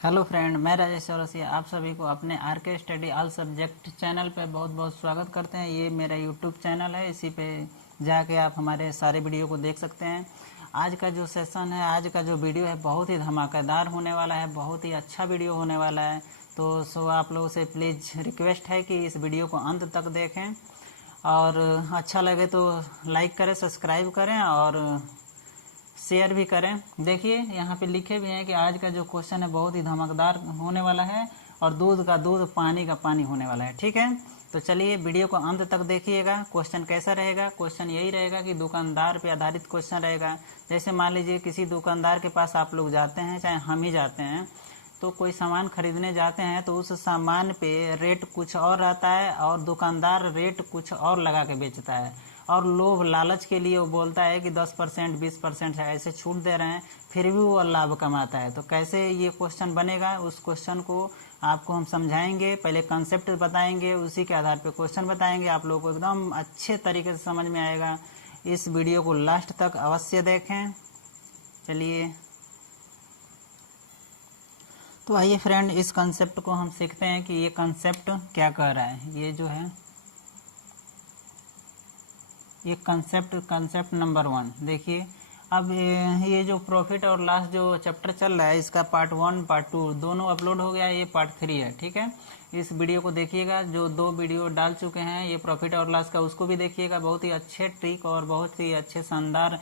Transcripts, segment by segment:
Hello friend, मैं राजेश चौरसिया आप सभी को अपने आर के स्टडी ऑल सब्जेक्ट चैनल पे बहुत बहुत स्वागत करते हैं। ये मेरा यूट्यूब चैनल है, इसी पे जाके आप हमारे सारे वीडियो को देख सकते हैं। आज का जो सेशन है, आज का जो वीडियो है बहुत ही धमाकेदार होने वाला है, बहुत ही अच्छा वीडियो होने वाला है। तो आप लोगों से प्लीज़ रिक्वेस्ट है कि इस वीडियो को अंत तक देखें और अच्छा लगे तो लाइक करें, सब्सक्राइब करें और शेयर भी करें। देखिए यहाँ पे लिखे भी हैं कि आज का जो क्वेश्चन है बहुत ही धमाकेदार होने वाला है और दूध का दूध पानी का पानी होने वाला है। ठीक है, तो चलिए वीडियो को अंत तक देखिएगा। क्वेश्चन कैसा रहेगा? क्वेश्चन यही रहेगा कि दुकानदार पे आधारित क्वेश्चन रहेगा। जैसे मान लीजिए किसी दुकानदार के पास आप लोग जाते हैं, चाहे हम ही जाते हैं, तो कोई सामान खरीदने जाते हैं तो उस सामान पे रेट कुछ और रहता है और दुकानदार रेट कुछ और लगा के बेचता है और लोभ लालच के लिए वो बोलता है कि 10% 20% ऐसे छूट दे रहे हैं, फिर भी वो लाभ कमाता है। तो कैसे ये क्वेश्चन बनेगा, उस क्वेश्चन को आपको हम समझाएंगे। पहले कंसेप्ट बताएंगे, उसी के आधार पर क्वेश्चन बताएंगे। आप लोगों को एकदम अच्छे तरीके से समझ में आएगा। इस वीडियो को लास्ट तक अवश्य देखें। चलिए तो आइए फ्रेंड, इस कंसेप्ट को हम सीखते हैं कि ये कंसेप्ट क्या कह रहा है। ये जो है ये कंसेप्ट नंबर 1 देखिए। अब ये जो प्रॉफिट और लॉस जो चैप्टर चल रहा है, इसका पार्ट 1 पार्ट 2 दोनों अपलोड हो गया है। ये पार्ट 3 है। ठीक है, इस वीडियो को देखिएगा। जो 2 वीडियो डाल चुके हैं ये प्रॉफिट और लॉस का, उसको भी देखिएगा। बहुत ही अच्छे ट्रिक और बहुत ही अच्छे शानदार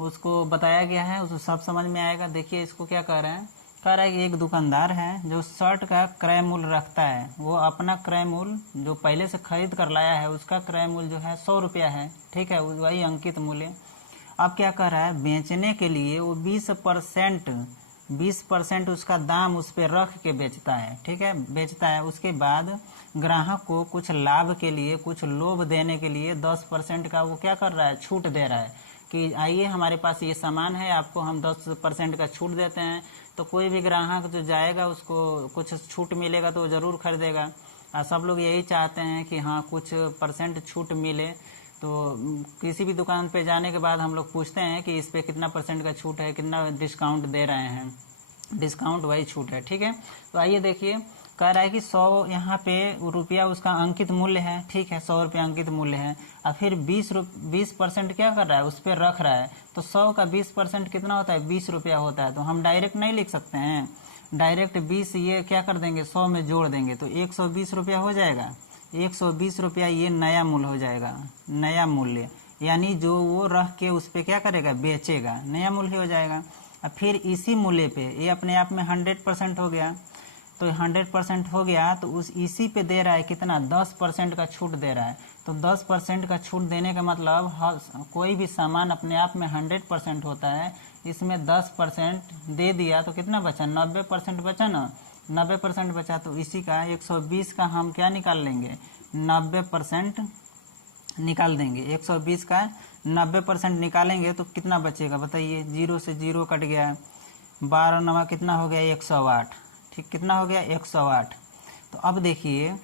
उसको बताया गया है, उसको सब समझ में आएगा। देखिए इसको क्या कह रहे हैं। कह रहा है कि एक दुकानदार है जो शर्ट का क्रय मूल्य रखता है। वो अपना क्रय मूल्य जो पहले से खरीद कर लाया है उसका क्रय मूल्य जो है 100 रुपया है। ठीक है, वही अंकित मूल्य। अब क्या कर रहा है, बेचने के लिए वो 20% उसका दाम उस पर रख के बेचता है। ठीक है, बेचता है। उसके बाद ग्राहक को कुछ लाभ के लिए, कुछ लोभ देने के लिए 10% का वो क्या कर रहा है, छूट दे रहा है कि आइए हमारे पास ये सामान है, आपको हम 10% का छूट देते हैं। तो कोई भी ग्राहक जो जाएगा उसको कुछ छूट मिलेगा तो ज़रूर खरीदेगा। सब लोग यही चाहते हैं कि हाँ कुछ परसेंट छूट मिले। तो किसी भी दुकान पे जाने के बाद हम लोग पूछते हैं कि इस पे कितना परसेंट का छूट है, कितना डिस्काउंट दे रहे हैं। डिस्काउंट वही छूट है। ठीक है, तो आइए देखिए। कह रहा है कि 100 यहाँ पे रुपया उसका अंकित मूल्य है। ठीक है, 100 रुपया अंकित मूल्य है। और फिर 20% क्या कर रहा है, उस पर रख रहा है। तो 100 का 20% कितना होता है, 20 रुपया होता है। तो हम डायरेक्ट नहीं लिख सकते हैं, डायरेक्ट 20 ये क्या कर देंगे, 100 में जोड़ देंगे तो 120 रुपया हो जाएगा। 120 रुपया ये नया मूल्य हो जाएगा, नया मूल्य। यानी जो वो रख के उस पर क्या करेगा, बेचेगा, नया मूल्य हो जाएगा। अब फिर इसी मूल्य पे ये अपने आप में 100% हो गया। तो 100% हो गया तो उस इसी पे दे रहा है कितना, 10% का छूट दे रहा है। तो 10% का छूट देने का मतलब कोई भी सामान अपने आप में 100% होता है, इसमें 10% दे दिया तो कितना बचा, 90% बचा ना। 90% बचा तो इसी का 120 का हम क्या निकाल लेंगे, 90% निकाल देंगे। 120 का 90% निकालेंगे तो कितना बचेगा बताइए। 0 से 0 कट गया, 12 नवा कितना हो गया, 108। ठीक, कितना हो गया, 108। तो अब देखिए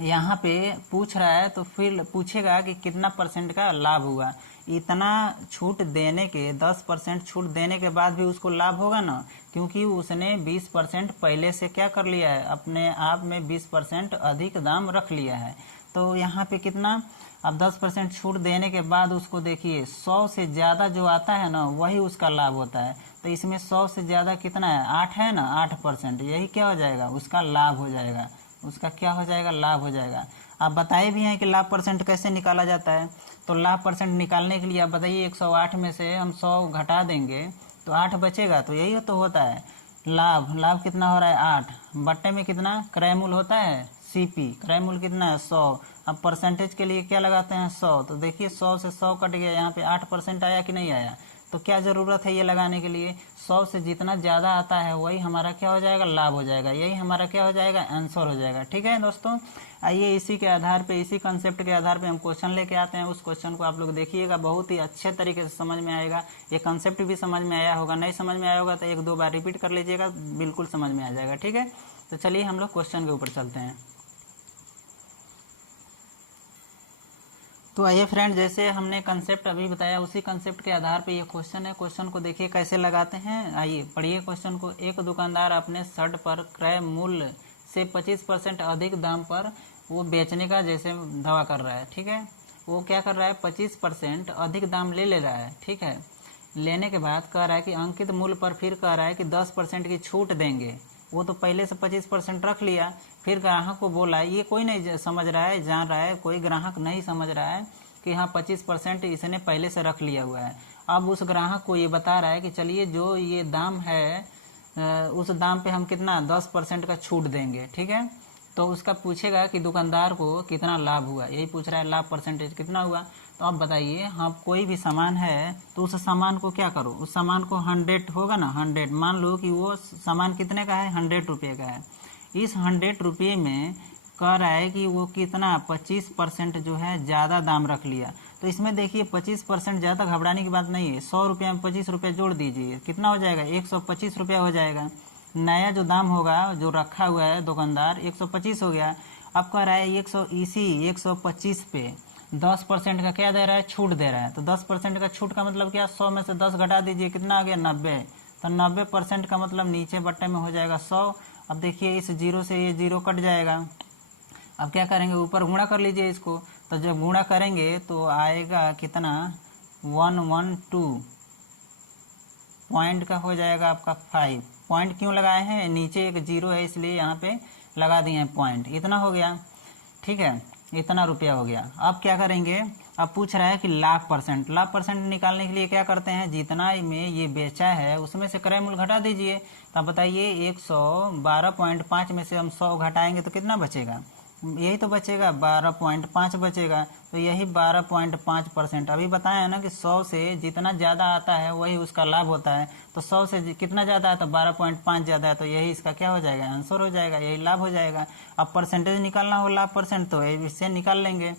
यहाँ पे पूछ रहा है तो फिर पूछेगा कि कितना परसेंट का लाभ हुआ। इतना छूट देने के, 10% छूट देने के बाद भी उसको लाभ होगा ना, क्योंकि उसने 20% पहले से क्या कर लिया है, अपने आप में 20% अधिक दाम रख लिया है। तो यहाँ पे कितना, अब 10% छूट देने के बाद उसको देखिए 100 से ज़्यादा जो आता है ना वही उसका लाभ होता है। तो इसमें 100 से ज़्यादा कितना है, 8 है ना, 8%। यही क्या हो जाएगा, उसका लाभ हो जाएगा। उसका क्या हो जाएगा, लाभ हो जाएगा। आप बताए भी हैं कि लाभ परसेंट कैसे निकाला जाता है। तो लाभ परसेंट निकालने के लिए आप बताइए, 108 में से हम 100 घटा देंगे तो 8 बचेगा। तो यही तो होता है लाभ। लाभ कितना हो रहा है, 8 बट्टे में कितना क्रय मूल्य होता है, सीपी। क्रय मूल्य कितना है, 100। अब परसेंटेज के लिए क्या लगाते हैं, 100। तो देखिए 100 से 100 कट गया, यहाँ पे 8% आया कि नहीं आया। तो क्या ज़रूरत है ये लगाने के लिए, 100 से जितना ज़्यादा आता है वही हमारा क्या हो जाएगा, लाभ हो जाएगा। यही हमारा क्या हो जाएगा, आंसर हो जाएगा। ठीक है दोस्तों, आइए इसी के आधार पे, इसी कंसेप्ट के आधार पे हम क्वेश्चन लेके आते हैं। उस क्वेश्चन को आप लोग देखिएगा, बहुत ही अच्छे तरीके से समझ में आएगा। ये कंसेप्ट भी समझ में आया होगा, नहीं समझ में आया होगा तो 1-2 बार रिपीट कर लीजिएगा, बिल्कुल समझ में आ जाएगा। ठीक है, तो चलिए हम लोग क्वेश्चन के ऊपर चलते हैं। तो आइए फ्रेंड, जैसे हमने कंसेप्ट अभी बताया उसी कंसेप्ट के आधार पे ये क्वेश्चन है। क्वेश्चन को देखिए कैसे लगाते हैं। आइए पढ़िए क्वेश्चन को। एक दुकानदार अपने शर्ट पर क्रय मूल्य से 25% अधिक दाम पर वो बेचने का जैसे दावा कर रहा है, ठीक है। वो क्या कर रहा है, 25% अधिक दाम ले रहा है, ठीक है। लेने के बाद कह रहा है कि अंकित मूल्य पर फिर कह रहा है कि 10% की छूट देंगे। वो तो पहले से 25% रख लिया, फिर ग्राहक को बोला, ये कोई नहीं समझ रहा है, जान रहा है, कोई ग्राहक नहीं समझ रहा है कि हाँ 25% इसने पहले से रख लिया हुआ है। अब उस ग्राहक को ये बता रहा है कि चलिए जो ये दाम है उस दाम पे हम कितना 10% का छूट देंगे, ठीक है। तो उसका पूछेगा कि दुकानदार को कितना लाभ हुआ, यही पूछ रहा है, लाभ परसेंटेज कितना हुआ। तो आप बताइए, हाँ कोई भी सामान है तो उस सामान को क्या करो, उस सामान को 100 होगा ना, 100 मान लो कि वो सामान कितने का है, 100 रुपये का है। इस 100 रुपये में कह रहा है कि वो कितना 25% जो है ज़्यादा दाम रख लिया। तो इसमें देखिए 25% ज़्यादा घबराने की बात नहीं है। 100 रुपये में 25 रुपये जोड़ दीजिए, कितना हो जाएगा, 125 रुपया हो जाएगा। नया जो दाम होगा जो रखा हुआ है दुकानदार 125 हो गया। अब कह रहा है 125 पे 10% का क्या दे रहा है, छूट दे रहा है। तो 10% का छूट का मतलब क्या, 100 में से 10 घटा दीजिए, कितना आ गया, 90। तो 90% का मतलब नीचे बट्टे में हो जाएगा 100। अब देखिए इस जीरो से ये जीरो कट जाएगा। अब क्या करेंगे, ऊपर गुणा कर लीजिए इसको। तो जब गुणा करेंगे तो आएगा कितना, 112 पॉइंट का हो जाएगा आपका 5। पॉइंट क्यों लगाए हैं, नीचे एक जीरो है इसलिए यहाँ पे लगा दिए हैं पॉइंट। इतना हो गया, ठीक है, इतना रुपया हो गया। अब क्या करेंगे, अब पूछ रहा है कि लाभ परसेंट। लाभ परसेंट निकालने के लिए क्या करते हैं, जितना में ये बेचा है उसमें से क्रय मूल्य घटा दीजिए। तो बताइए 112.5 में से हम 100 घटाएंगे तो कितना बचेगा, यही तो बचेगा, 12.5 बचेगा। तो यही 12.5%। अभी बताया है ना कि 100 से जितना ज़्यादा आता है वही उसका लाभ होता है। तो 100 से कितना ज़्यादा है, तो 12.5 ज़्यादा है, तो यही इसका क्या हो जाएगा, आंसर हो जाएगा, यही लाभ हो जाएगा। अब परसेंटेज निकालना हो लाभ परसेंट, तो इससे निकाल लेंगे।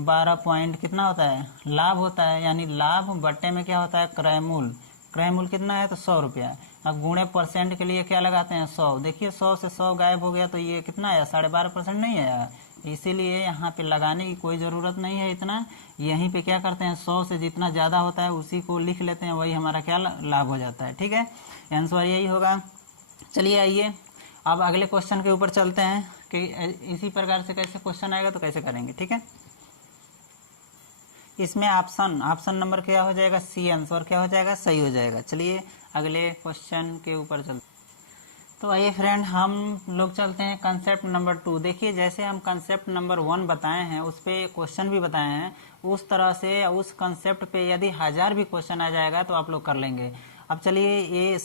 12 पॉइंट कितना होता है, लाभ होता है, यानी लाभ बट्टे में क्या होता है, क्रय मूल्य। क्रय मूल्य कितना है, तो 100 रुपया। अब गुणे परसेंट के लिए क्या लगाते हैं, 100। देखिए 100 से 100 गायब हो गया तो ये कितना आया, 12.5% नहीं आया। इसीलिए यहाँ पे लगाने की कोई ज़रूरत नहीं है इतना। यहीं पे क्या करते हैं, 100 से जितना ज़्यादा होता है उसी को लिख लेते हैं, वही हमारा क्या लाभ हो जाता है, ठीक है। आंसर यही होगा। चलिए आइए अब अगले क्वेश्चन के ऊपर चलते हैं कि इसी प्रकार से कैसे क्वेश्चन आएगा तो कैसे करेंगे, ठीक है। इसमें ऑप्शन नंबर क्या हो जाएगा, सी आंसर क्या हो जाएगा, सही हो जाएगा। चलिए अगले क्वेश्चन के ऊपर चलते। तो आइए फ्रेंड, हम लोग चलते हैं कंसेप्ट नंबर 2। देखिए जैसे हम कंसेप्ट नंबर 1 बताए हैं उस पर क्वेश्चन भी बताए हैं, उस तरह से उस कंसेप्ट पे यदि 1000 भी क्वेश्चन आ जाएगा तो आप लोग कर लेंगे। अब चलिए ये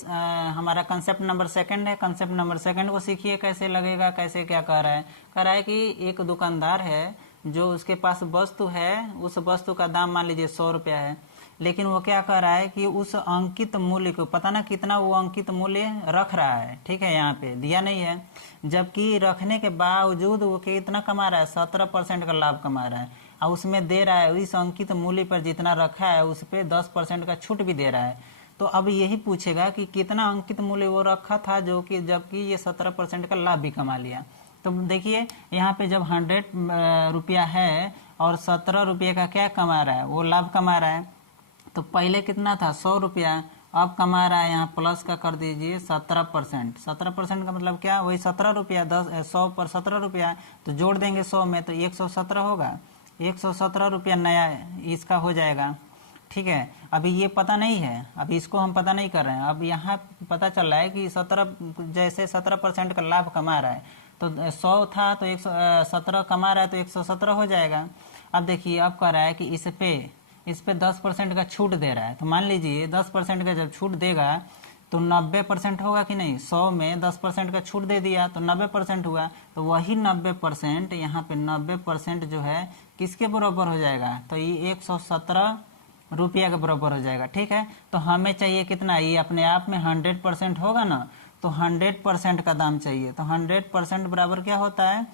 हमारा कंसेप्ट नंबर 2 है। कंसेप्ट नंबर 2 को सीखिए कैसे लगेगा, कैसे क्या कह रहा है। कह रहा है कि एक दुकानदार है जो उसके पास वस्तु है, उस वस्तु का दाम मान लीजिए 100 रुपया है, लेकिन वो क्या कर रहा है कि उस अंकित मूल्य को पता ना कितना वो अंकित मूल्य रख रहा है, ठीक है, यहाँ पे दिया नहीं है। जबकि रखने के बावजूद वो कितना कमा रहा है, 17% का लाभ कमा रहा है। और उसमें दे रहा है इस अंकित मूल्य पर जितना रखा है उस पर 10% का छूट भी दे रहा है। तो अब यही पूछेगा कि कितना अंकित मूल्य वो रखा था जो कि जबकि ये 17% का लाभ भी कमा लिया। तो देखिए यहाँ पे जब 100 रुपया है और 17 रुपये का क्या कमा रहा है, वो लाभ कमा रहा है। तो पहले कितना था, 100 रुपया, अब कमा रहा है, यहाँ प्लस का कर दीजिए 17%। 17% का मतलब क्या, वही 17 रुपया, 100 पर 17 रुपया, तो जोड़ देंगे 100 में तो 117 होगा। 117 रुपया नया इसका हो जाएगा, ठीक है। अभी ये पता नहीं है, अभी इसको हम पता नहीं कर रहे हैं। अब यहाँ पता चल रहा है कि 17% का लाभ कमा रहा है, तो 100 था तो 117 कमा रहा है तो 117 हो जाएगा। अब देखिए अब कह रहा है कि इस पे 10% का छूट दे रहा है। तो मान लीजिए 10% का जब छूट देगा तो 90% होगा कि नहीं। 100 में 10% का छूट दे दिया तो 90% हुआ। तो वही 90% यहाँ पे 90% जो है किसके बराबर हो जाएगा, तो ये 117 रुपया के बराबर हो जाएगा, ठीक है। तो हमें चाहिए कितना, ये अपने आप में 100% होगा ना, तो 100% का दाम चाहिए। तो 100% बराबर क्या होता है,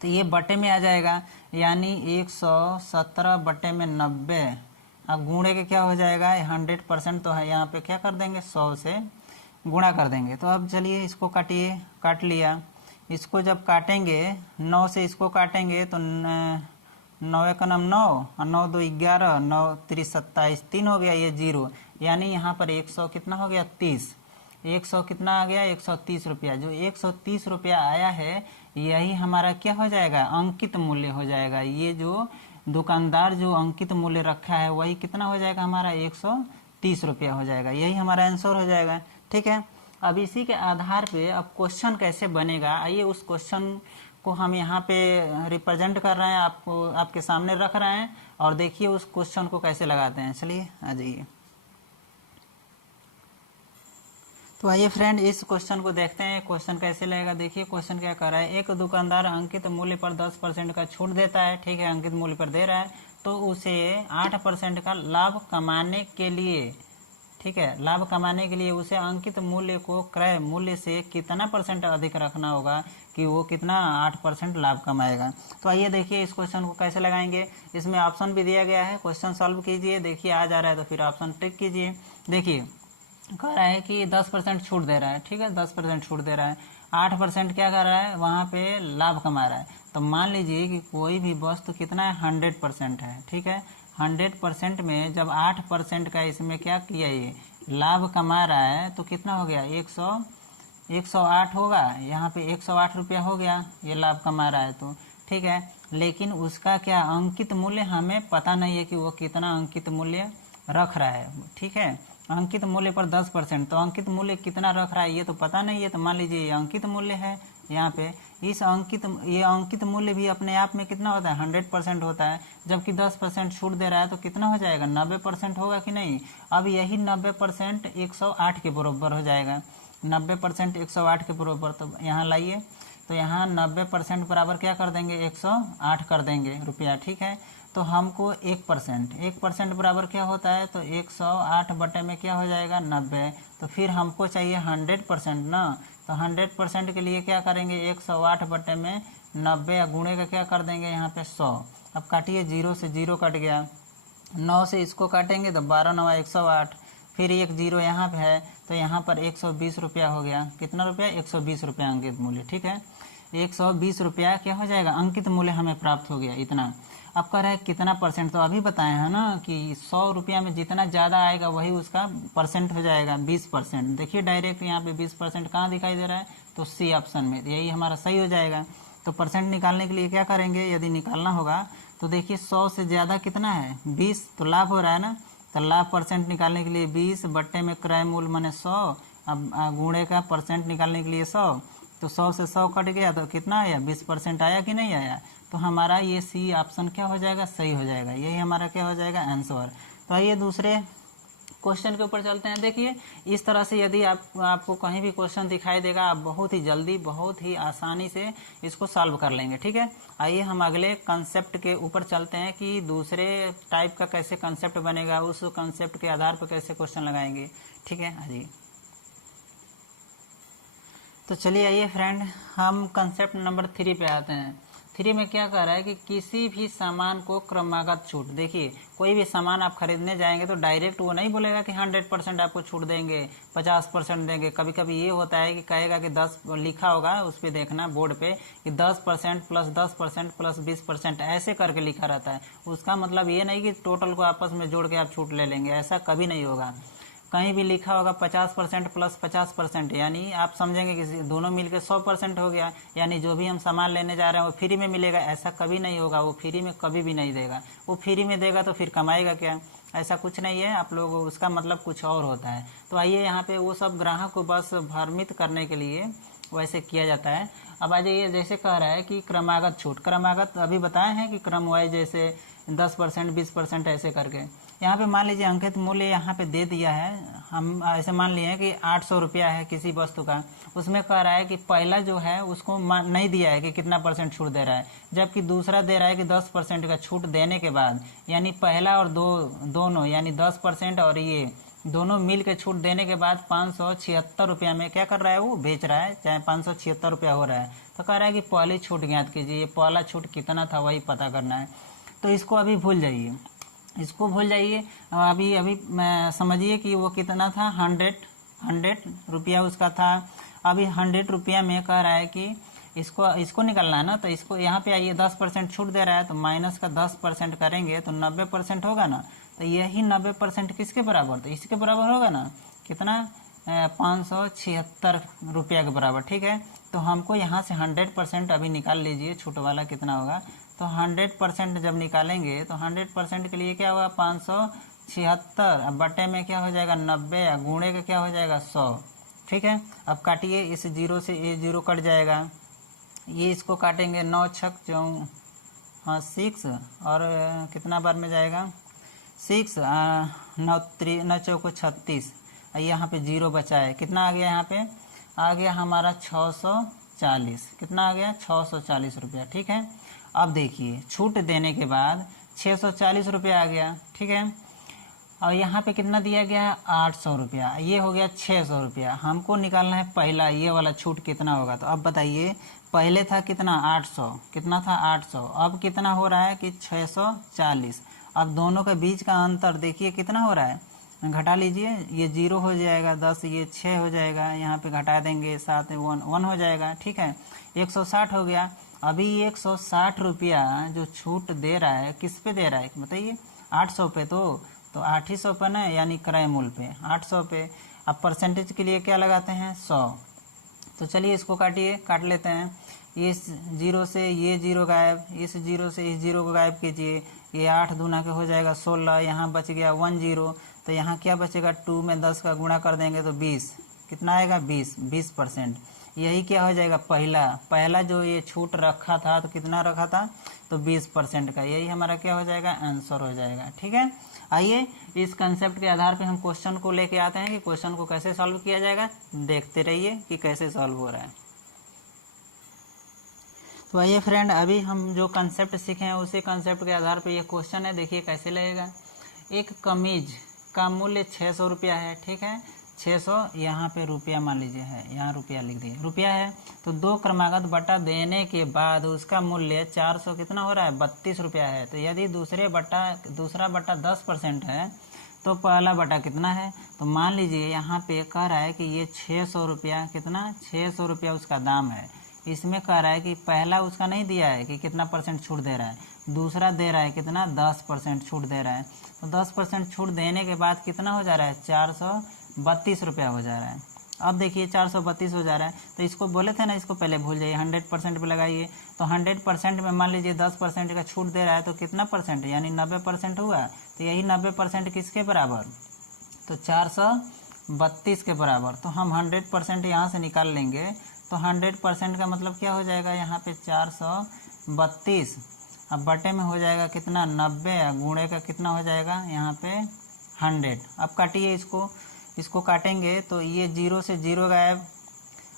तो ये बटे में आ जाएगा, यानी 117 बटे में 90। अब गुणे के क्या हो जाएगा, 100% तो है, यहाँ पे क्या कर देंगे 100 से गुणा कर देंगे। तो अब चलिए इसको काटिए, काट लिया। इसको जब काटेंगे 9 से इसको काटेंगे तो 9 एक नम 9 और 9 2 11, 9 3 27, 3 हो गया, ये 0, यानी यहाँ पर 100 कितना हो गया 30, 100 कितना आ गया 130 रुपया। जो 130 रुपया आया है यही हमारा क्या हो जाएगा, अंकित मूल्य हो जाएगा। ये जो दुकानदार जो अंकित मूल्य रखा है वही कितना हो जाएगा हमारा 130 रुपया हो जाएगा, यही हमारा आंसर हो जाएगा। ठीक है, अब इसी के आधार पे अब क्वेश्चन कैसे बनेगा, आइए उस क्वेश्चन को हम यहाँ पे रिप्रेजेंट कर रहे हैं, आपको आपके सामने रख रहे हैं, और देखिए उस क्वेश्चन को कैसे लगाते हैं। चलिए आ जाइए। तो आइए फ्रेंड इस क्वेश्चन को देखते हैं, क्वेश्चन कैसे लगेगा। देखिए क्वेश्चन क्या कर रहा है, एक दुकानदार अंकित मूल्य पर 10% का छूट देता है, ठीक है, अंकित मूल्य पर दे रहा है, तो उसे 8% का लाभ कमाने के लिए, ठीक है, लाभ कमाने के लिए उसे अंकित मूल्य को क्रय मूल्य से कितना % अधिक रखना होगा कि वो कितना 8% लाभ कमाएगा। तो आइए देखिए इस क्वेश्चन को कैसे लगाएंगे। इसमें ऑप्शन भी दिया गया है, क्वेश्चन सॉल्व कीजिए, देखिए आ जा रहा है तो फिर ऑप्शन टिक कीजिए। देखिए कह रहा है कि 10% छूट दे रहा है, ठीक है, 10% छूट दे रहा है, 8% क्या कर रहा है वहाँ पे लाभ कमा रहा है। तो मान लीजिए कि कोई भी वस्तु कितना है 100% है, ठीक है, 100% में जब 8% का इसमें क्या किया ये लाभ कमा रहा है तो कितना हो गया 108 होगा, यहाँ पे 108 रुपया हो गया ये लाभ कमा रहा है तो, ठीक है। लेकिन उसका क्या अंकित मूल्य हमें पता नहीं है कि वो कितना अंकित मूल्य रख रहा है, ठीक है, अंकित मूल्य पर 10%, तो अंकित मूल्य कितना रख रहा है ये तो पता नहीं है। तो मान लीजिए ये अंकित मूल्य है, यहाँ पे ये अंकित मूल्य भी अपने आप में कितना होता है 100% होता है, जबकि 10% छूट दे रहा है तो कितना हो जाएगा 90% होगा कि नहीं। अब यही 90% 108 के बराबर हो जाएगा, 90% 108 के बराबर। तो यहाँ लाइए, तो यहाँ 90% बराबर क्या कर देंगे 108 कर देंगे रुपया, ठीक है। तो हमको 1% बराबर क्या होता है, तो 108 बटे में क्या हो जाएगा 90। तो फिर हमको चाहिए 100% ना, तो 100% के लिए क्या करेंगे 108 बटे में 90 या गुणे का क्या कर देंगे यहाँ पे 100। अब काटिए, 0 से 0 कट गया, 9 से इसको काटेंगे तो 12 9 108, फिर एक 0 यहाँ पे है तो यहाँ पर 120 रुपया हो गया। कितना रुपया 120 रुपया अंकित मूल्य, ठीक है, 120 रुपया क्या हो जाएगा अंकित मूल्य हमें प्राप्त हो गया इतना। अब कह रहा है कितना %, तो अभी बताए हैं ना कि 100 रुपया में जितना ज़्यादा आएगा वही उसका % हो जाएगा 20%। देखिए डायरेक्ट यहाँ पे 20% कहाँ दिखाई दे रहा है, तो सी ऑप्शन में, यही हमारा सही हो जाएगा। तो % निकालने के लिए क्या करेंगे, यदि निकालना होगा तो देखिए 100 से ज़्यादा कितना है 20, तो लाभ हो रहा है ना, तो लाभ % निकालने के लिए 20 बट्टे में क्रय मूल्य माने 100, अब गुणे का % निकालने के लिए 100, तो 100 से 100 कट गया तो कितना आया 20% आया कि नहीं आया। तो हमारा ये सी ऑप्शन क्या हो जाएगा, सही हो जाएगा, यही हमारा क्या हो जाएगा आंसर। तो आइए दूसरे क्वेश्चन के ऊपर चलते हैं। देखिए इस तरह से यदि आपको कहीं भी क्वेश्चन दिखाई देगा आप बहुत ही जल्दी बहुत ही आसानी से इसको सॉल्व कर लेंगे, ठीक है। आइए हम अगले कंसेप्ट के ऊपर चलते हैं कि दूसरे टाइप का कैसे कंसेप्ट बनेगा, उस कंसेप्ट के आधार पर कैसे क्वेश्चन लगाएंगे, ठीक है। जी तो चलिए आइए फ्रेंड हम कंसेप्ट नंबर 3 पे आते हैं। 3 में क्या कह रहा है कि किसी भी सामान को क्रमागत छूट। देखिए कोई भी सामान आप खरीदने जाएंगे तो डायरेक्ट वो नहीं बोलेगा कि 100% आपको छूट देंगे, 50% देंगे। कभी कभी ये होता है कि कहेगा कि 10 लिखा होगा उस पर देखना बोर्ड पे कि 10% प्लस 10% प्लस 20% ऐसे करके लिखा रहता है। उसका मतलब ये नहीं कि टोटल को आपस में जोड़ के आप छूट ले लेंगे, ऐसा कभी नहीं होगा। कहीं भी लिखा होगा 50% प्लस 50%, यानी आप समझेंगे कि दोनों मिलकर 100% हो गया, यानी जो भी हम सामान लेने जा रहे हैं वो फ्री में मिलेगा, ऐसा कभी नहीं होगा। वो फ्री में कभी भी नहीं देगा, वो फ्री में देगा तो फिर कमाएगा क्या, ऐसा कुछ नहीं है। आप लोग उसका मतलब कुछ और होता है। तो आइए यहाँ पे वो सब ग्राहक को बस भ्रमित करने के लिए वैसे किया जाता है। अब आ जाइए, जैसे कह रहा है कि क्रमागत छूट, क्रमागत अभी बताए हैं कि क्रम वाइज जैसे 10% 20% ऐसे करके। यहाँ पे मान लीजिए अंकित मूल्य यहाँ पे दे दिया है, हम ऐसे मान लिए कि 800 रुपया है किसी वस्तु का, उसमें कह रहा है कि पहला जो है उसको नहीं दिया है कि कितना % छूट दे रहा है, जबकि दूसरा दे रहा है कि 10% का छूट देने के बाद, यानी पहला और दोनों यानी 10% और ये दोनों मिल के छूट देने के बाद 576 रुपया में क्या कर रहा है वो बेच रहा है, चाहे 576 रुपया हो रहा है। तो कह रहा है कि पहली छूट ज्ञात कीजिए, पहला छूट कितना था वही पता करना है। तो इसको अभी भूल जाइए, इसको भूल जाइए। अभी समझिए कि वो कितना था 100 रुपया उसका था। अभी 100 रुपया में कह रहा है कि इसको निकालना है ना, तो इसको यहाँ पे आइए 10% छूट दे रहा है, तो माइनस का 10% करेंगे तो 90% होगा ना। तो यही 90% किसके बराबर, तो इसके बराबर होगा ना, कितना 576 रुपया के बराबर। ठीक है, तो हमको यहाँ से 100% अभी निकाल लीजिए, छूट वाला कितना होगा। तो 100% जब निकालेंगे तो 100% के लिए क्या होगा 576, अब बटे में क्या हो जाएगा 90, गुणे का क्या हो जाएगा 100। ठीक है, अब काटिए, इस जीरो से ये जीरो कट जाएगा, ये इसको काटेंगे 9 छक 6 और कितना बार में जाएगा 6, 9 चौको 36, यहाँ पे जीरो बचा है, कितना आ गया यहाँ पे आ गया हमारा 640, कितना आ गया 640 रुपया। ठीक है, अब देखिए छूट देने के बाद 640 रुपया आ गया। ठीक है, और यहाँ पे कितना दिया गया है 800 रुपया, ये हो गया 600 रुपया। हमको निकालना है पहला ये वाला छूट कितना होगा, तो अब बताइए पहले था कितना 800, कितना था 800, अब कितना हो रहा है कि 640। अब दोनों के बीच का अंतर देखिए कितना हो रहा है, घटा लीजिए, ये 0 हो जाएगा 10, ये 6 हो जाएगा, यहाँ पे घटा देंगे 7 1 हो जाएगा। ठीक है, 160 हो गया। अभी 160 रुपया जो छूट दे रहा है किस पे दे रहा है बताइए, 800 पे, तो 800 पे ना, यानी क्रय मूल्य पे 800 पे। अब परसेंटेज के लिए क्या लगाते हैं 100, तो चलिए इसको काटिए, काट लेते हैं। इस जीरो से ये जीरो गायब, इस जीरो से इस जीरो को गायब कीजिए, ये 8 दूना के हो जाएगा 16, यहाँ बच गया 1 0, तो यहाँ क्या बचेगा 2 में 10 का गुणा कर देंगे तो 20, कितना आएगा 20%। यही क्या हो जाएगा पहला जो ये छूट रखा था तो कितना रखा था, तो 20% का, यही हमारा क्या हो जाएगा आंसर हो जाएगा। ठीक है, आइए इस कंसेप्ट के आधार पे हम क्वेश्चन को लेके आते हैं कि क्वेश्चन को कैसे सॉल्व किया जाएगा, देखते रहिए कि कैसे सॉल्व हो रहा है। तो आइए फ्रेंड, अभी हम जो कंसेप्ट सीखे हैं उसी कंसेप्ट के आधार पे ये क्वेश्चन है, देखिए कैसे लगेगा। एक कमीज का मूल्य 600 रुपया है। ठीक है, 600 यहाँ पे रुपया मान लीजिए है, यहाँ रुपया लिख दिए, रुपया है, तो 2 क्रमागत बटा देने के बाद उसका मूल्य 400 कितना हो रहा है 32 रुपया है। तो यदि दूसरा बटा 10% है तो पहला बटा कितना है, तो मान लीजिए यहाँ पे कह रहा है कि ये 600 रुपया, कितना 600 रुपया उसका दाम है। इसमें कह रहा है कि पहला उसका नहीं दिया है कि कितना परसेंट छूट दे रहा है, दूसरा दे रहा है कितना 10% छूट दे रहा है। तो 10% छूट देने के बाद कितना हो जा रहा है 432 रुपया हो जा रहा है। अब देखिए 432 हो जा रहा है, तो इसको बोले थे ना, इसको पहले भूल जाइए, 100% पे लगाइए। तो 100% में मान लीजिए 10% का छूट दे रहा है, तो कितना परसेंट, यानी 90% हुआ। तो यही 90% किसके बराबर, तो 432 के बराबर। तो हम 100% यहाँ से निकाल लेंगे, तो 100% का मतलब क्या हो जाएगा, यहाँ पे 432, अब बटे में हो जाएगा कितना 90, गुणे का कितना हो जाएगा यहाँ पे 100। अब काटिए इसको काटेंगे तो ये 0 से 0 गायब।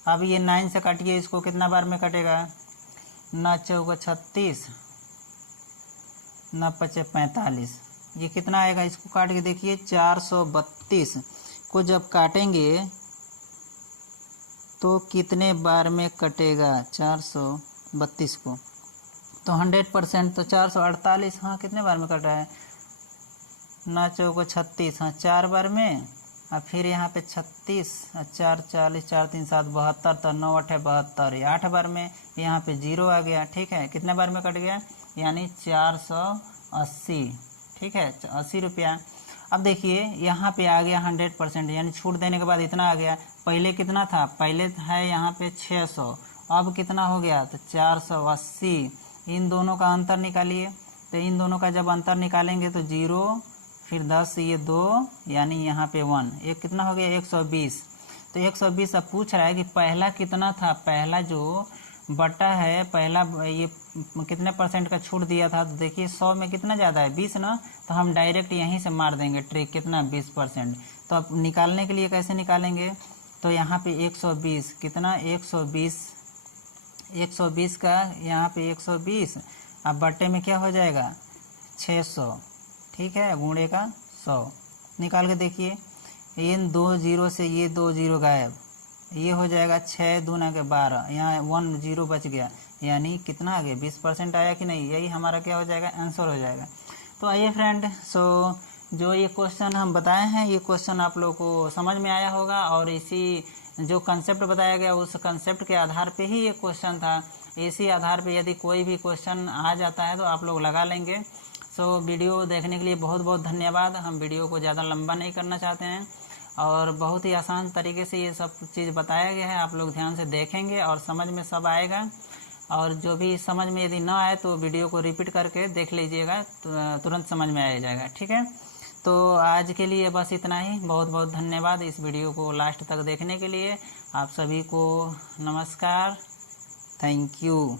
अब ये 9 से काटिए, इसको कितना बार में कटेगा, 9 चौको 36, 9 पचे 45, ये कितना आएगा, इसको काट के देखिए 432 को जब काटेंगे तो कितने बार में कटेगा 432 को, तो 100%, तो 448, हाँ कितने बार में कट रहा है, 9 चौको 36, हाँ 4 बार में, और फिर यहाँ पे 36, 4 40, 4 3 7 72, तो 9 8 72, 8 बार में यहाँ पे 0 आ गया। ठीक है, कितने बार में कट गया, यानी 480। ठीक है, 80 रुपया। अब देखिए यहाँ पे आ गया 100%, यानी छूट देने के बाद इतना आ गया। पहले कितना था, पहले है यहाँ पे 600, अब कितना हो गया, तो 480। इन दोनों का अंतर निकालिए, तो इन दोनों का जब अंतर निकालेंगे तो 0, फिर 10, ये 2, यानी यहाँ पे 1, एक कितना हो गया 120। तो 120 अब पूछ रहा है कि पहला कितना था, पहला जो बटा है, पहला ये कितने परसेंट का छूट दिया था, तो देखिए 100 में कितना ज़्यादा है 20 ना, तो हम डायरेक्ट यहीं से मार देंगे ट्रिक, कितना 20%। तो अब निकालने के लिए कैसे निकालेंगे, तो यहाँ पे 120, कितना 120 का यहाँ पे 120, अब बटे में क्या हो जाएगा 600। ठीक है, गुणे का 100 निकाल के देखिए, इन 2 0 से ये 2 0 गायब, ये हो जाएगा 6 दूना के 12, यहाँ 1 0 बच गया, यानी कितना आ गया 20% आया कि नहीं, यही हमारा क्या हो जाएगा आंसर हो जाएगा। तो आइए फ्रेंड, जो ये क्वेश्चन हम बताए हैं, ये क्वेश्चन आप लोगों को समझ में आया होगा, और इसी जो कंसेप्ट बताया गया उस कंसेप्ट के आधार पे ही ये क्वेश्चन था। इसी आधार पे यदि कोई भी क्वेश्चन आ जाता है तो आप लोग लगा लेंगे। सो वीडियो देखने के लिए बहुत बहुत धन्यवाद। हम वीडियो को ज़्यादा लंबा नहीं करना चाहते हैं और बहुत ही आसान तरीके से ये सब चीज़ बताया गया है। आप लोग ध्यान से देखेंगे और समझ में सब आएगा। और जो भी समझ में यदि ना आए तो वीडियो को रिपीट करके देख लीजिएगा, तुरंत समझ में आ जाएगा। ठीक है, तो आज के लिए बस इतना ही। बहुत बहुत धन्यवाद इस वीडियो को लास्ट तक देखने के लिए। आप सभी को नमस्कार, थैंक यू।